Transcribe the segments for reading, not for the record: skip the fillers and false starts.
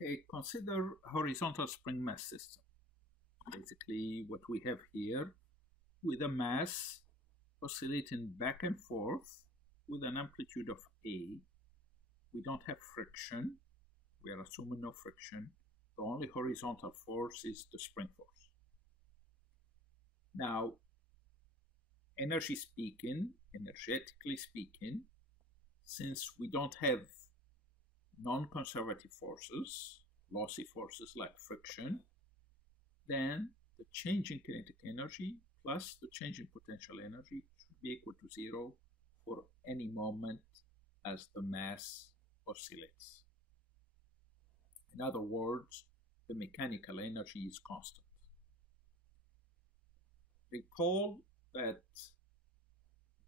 Okay, consider horizontal spring mass system. Basically, what we have here with a mass oscillating back and forth with an amplitude of A. We don't have friction. We are assuming no friction. The only horizontal force is the spring force. Now, energetically speaking, since we don't have non-conservative forces, lossy forces like friction, then the change in kinetic energy plus the change in potential energy should be equal to 0 for any moment as the mass oscillates. In other words, the mechanical energy is constant. Recall that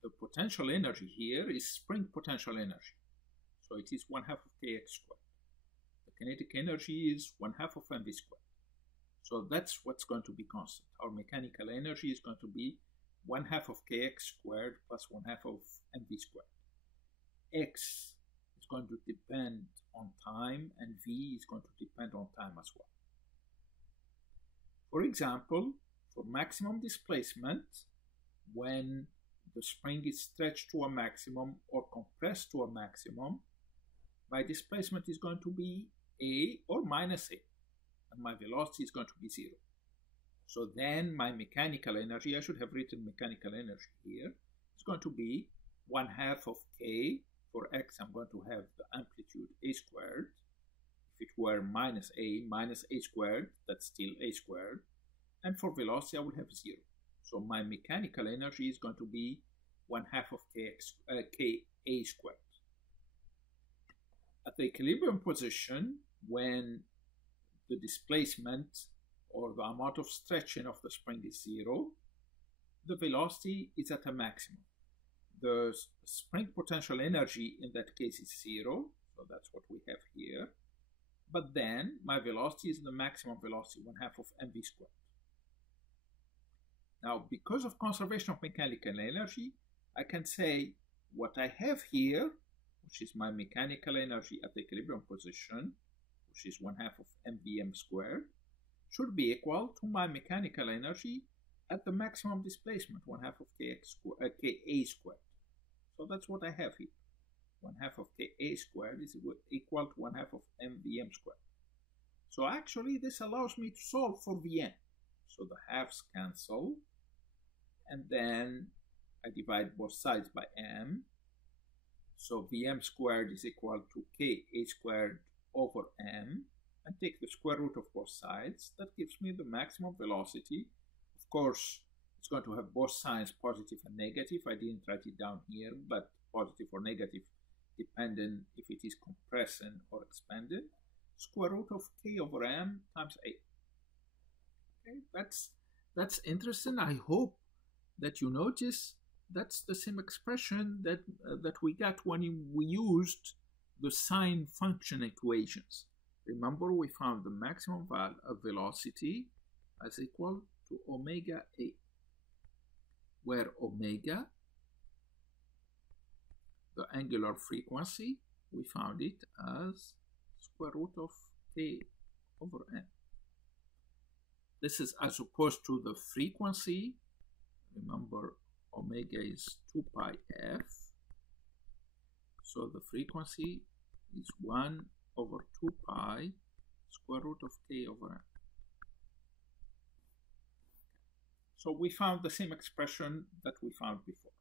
the potential energy here is spring potential energy. So it is 1/2 of kx squared. The kinetic energy is 1/2 of mv squared. So that's what's going to be constant. Our mechanical energy is going to be 1/2 of kx squared plus 1/2 of mv squared. X is going to depend on time and v is going to depend on time as well. For example, for maximum displacement, when the spring is stretched to a maximum or compressed to a maximum, my displacement is going to be a or minus a, and my velocity is going to be 0. So then my mechanical energy, I should have written mechanical energy here, is going to be 1/2 of k. For x, I'm going to have the amplitude a squared. If it were minus a squared, that's still a squared. And for velocity, I will have 0. So my mechanical energy is going to be 1/2 of ka squared. At the equilibrium position, when the displacement or the amount of stretching of the spring is 0, the velocity is at a maximum. The spring potential energy in that case is 0, so that's what we have here. But then my velocity is the maximum velocity, 1/2 of mv squared. Now, because of conservation of mechanical energy, I can say what I have here, which is my mechanical energy at the equilibrium position, which is 1/2 of mvm squared, should be equal to my mechanical energy at the maximum displacement, 1/2 of ka squared. So that's what I have here. 1/2 of ka squared is equal to 1/2 of mvm squared. So actually, this allows me to solve for Vn. So the halves cancel, and then I divide both sides by m. So Vm squared is equal to ka squared over m, and take the square root of both sides. That gives me the maximum velocity. Of course, it's going to have both signs, positive and negative. I didn't write it down here, but positive or negative, depending if it is compressing or expanding. Square root of k over m times a. Okay, that's interesting. I hope that you notice that's the same expression that we got when we used the sine function equations. Remember, we found the maximum velocity as equal to omega a, where omega, the angular frequency, we found it as square root of k over n. This is as opposed to the frequency. Remember, omega is 2 pi f. So the frequency is 1 over 2 pi square root of k over n. So we found the same expression that we found before.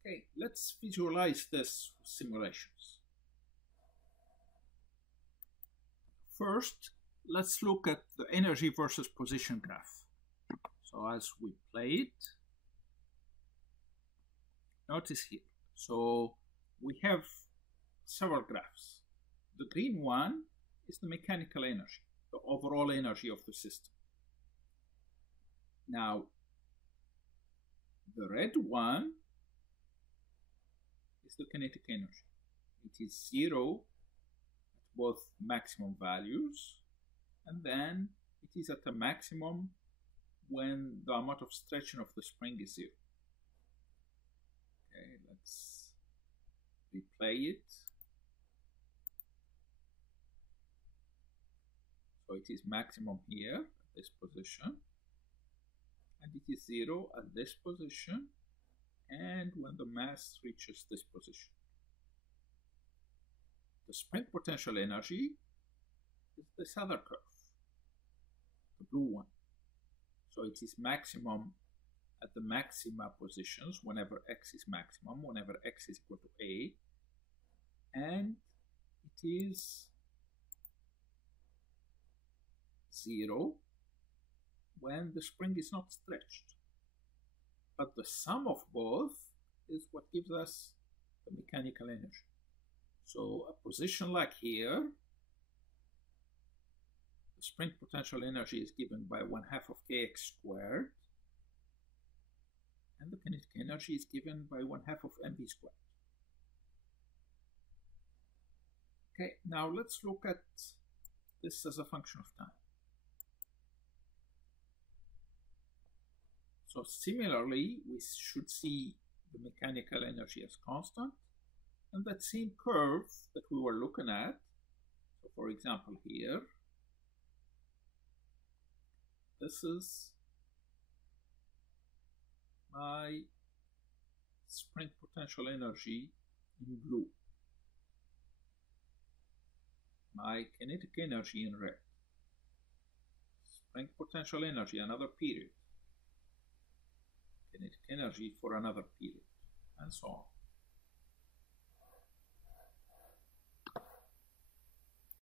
Okay, let's visualize this simulations. First, let's look at the energy versus position graph. So as we play it, notice here. So we have several graphs. The green one is the mechanical energy, the overall energy of the system. Now, the red one is the kinetic energy. It is 0 at both maximum values, and then it is at a maximum when the amount of stretching of the spring is 0. Okay, let's display it. So it is maximum here at this position, and it is 0 at this position, and when the mass reaches this position. The spring potential energy is this other curve, the blue one. So it is maximum at the maxima positions whenever x is maximum, whenever x is equal to a, and it is 0 when the spring is not stretched. But the sum of both is what gives us the mechanical energy. So a position like here, the spring potential energy is given by 1/2 of kx squared, and the kinetic energy is given by 1/2 of mv squared. Okay, now let's look at this as a function of time. So similarly, we should see the mechanical energy as constant, and that same curve that we were looking at. So for example here, this is my spring potential energy in blue, my kinetic energy in red, spring potential energy another period, kinetic energy for another period, and so on.